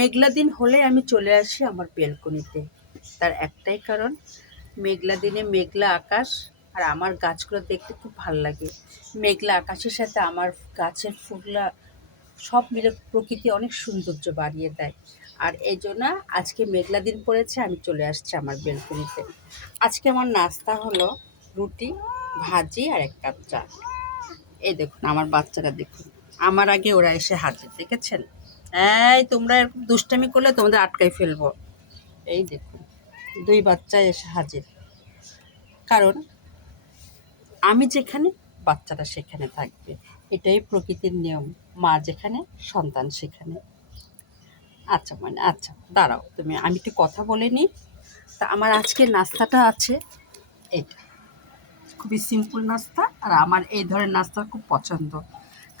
মেঘলা দিন হলে আমি চলে আসি আমার বেলকনিতে। তার একটাই কারণ, মেঘলা দিনে মেঘলা আকাশ আর আমার গাছগুলো দেখতে খুব ভাল লাগে। মেঘলা আকাশের সাথে আমার গাছের ফুলগুলা সব মিলে প্রকৃতি অনেক সৌন্দর্য বাড়িয়ে দেয়। আর এই জন্য আজকে মেঘলা দিন পড়েছে, আমি চলে আসছি আমার বেলকনিতে। আজকে আমার নাস্তা হলো রুটি, ভাজি আর এক কাপ চা। এই দেখুন আমার বাচ্চারা, দেখুন আমার আগে ওরা এসে হাজির, দেখেছেন? এই তোমরা এরকম দুষ্টামি করলে তোমাদের আটকাই ফেলবো। এই দেখুন দুই বাচ্চা এসে হাজির। কারণ আমি যেখানে, বাচ্চারা সেখানে থাকবে, এটাই প্রকৃতির নিয়ম। মা যেখানে, সন্তান সেখানে। আচ্ছা আচ্ছা দাঁড়াও তুমি, আমি একটু কথা বলে নিই। তা আমার আজকের নাস্তাটা আছে এটা, খুবই সিম্পল নাস্তা। আর আমার এই ধরনের নাস্তা খুব পছন্দ,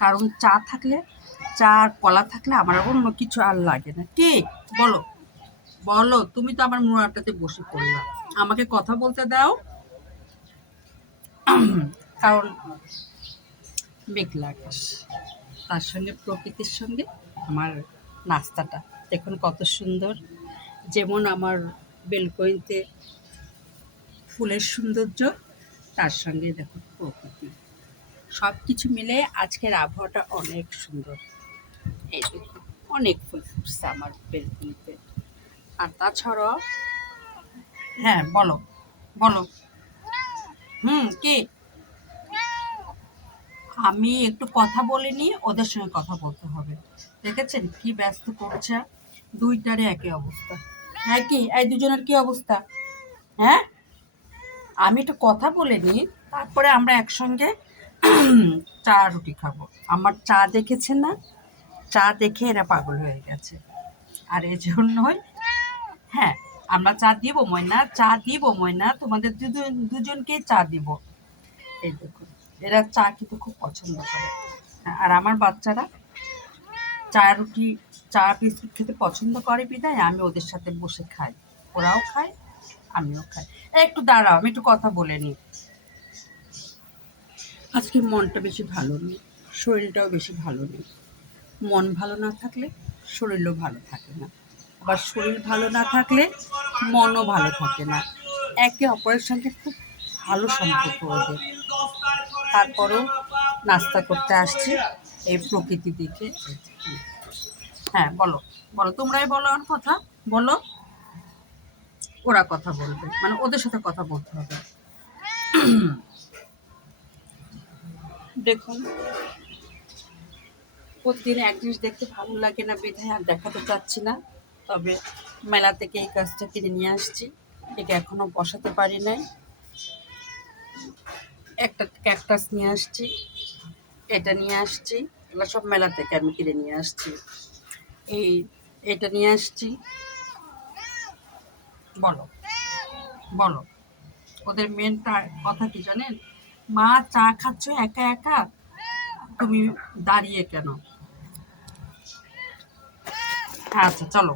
কারণ চা থাকলে, চা আর কলা থাকলে আমার অন্য কিছু আর লাগে না। কে বলো, বলো, তুমি তো আমার মোড়াটাতে বসে পড়লাম, আমাকে কথা বলতে দাও। কারণ মেঘলা আকাশ, তার সঙ্গে প্রকৃতির সঙ্গে আমার নাস্তাটা দেখুন কত সুন্দর। যেমন আমার বেলকনিতে ফুলের সৌন্দর্য, তার সঙ্গে দেখুন প্রকৃতি, সব কিছু মিলে আজকের আবহাওয়াটা অনেক সুন্দর। এই দেখুন অনেক ফুল ফুটছে আমার বেলকনিতে। আর তাছাড়াও, হ্যাঁ বলো, বলো। কে? আমি একটু কথা বলিনি, ওদের সঙ্গে কথা বলতে হবে। দেখেছেন কি ব্যস্ত করছে, দুইটারে একই অবস্থা। হ্যাঁ কি এই দুজনের কি অবস্থা? হ্যাঁ, আমি একটু কথা বলে নিই, তারপরে আমরা একসঙ্গে চা রুটি খাবো। আমার চা দেখেছেন না, চা দেখে এরা পাগল হয়ে গেছে। আর এই জন্যই, হ্যাঁ, আমরা চা দিব ময়না, চা দিব ময়না, তোমাদের দুজনকে চা দিব। এই দেখুন এরা চা কিন্তু খুব পছন্দ করে। আর আমার বাচ্চারা চা রুটি, চা বিস্কুট খেতে পছন্দ করে বিধায় আমি ওদের সাথে বসে খাই, ওরাও খায় আমিও খাই। একটু দাঁড়াও, আমি একটু কথা বলে নিই। আজকে মনটা বেশি ভালো নেই, শরীরটাও বেশি ভালো নেই। মন ভালো না থাকলে শরীরও ভালো থাকে না, আবার শরীর ভালো না থাকলে মনও ভালো থাকে না। একে অপরের সঙ্গে খুব ভালো সম্পর্ক ওদের। তারপরেও নাস্তা করতে আসছি এই প্রকৃতি দিকে। হ্যাঁ বলো, বলো, তোমরাই বলো আর কথা বলো। ওরা কথা বলবে, মানে ওদের সাথে কথা বলতে হবে। দেখুন প্রতিদিন এক জিনিস দেখতে ভালো লাগে না বিধায় আর দেখাতে চাচ্ছি না। তবে মেলা থেকে এই গাছটা কিনে নিয়ে আসছি, এটা এখনো বসাতে পারি নাই। একটা ক্যাকটাস নিয়ে আসছি, এটা নিয়ে আসছি, এগুলো সব মেলা থেকে আমি কিনে নিয়ে আসছি। এটা নিয়ে আসছি। বলো, বলো, ওদের মেন কথা কি জানেন? মা চা খাচ্ছ একা একা, তুমি দাঁড়িয়ে কেন? আচ্ছা চলো।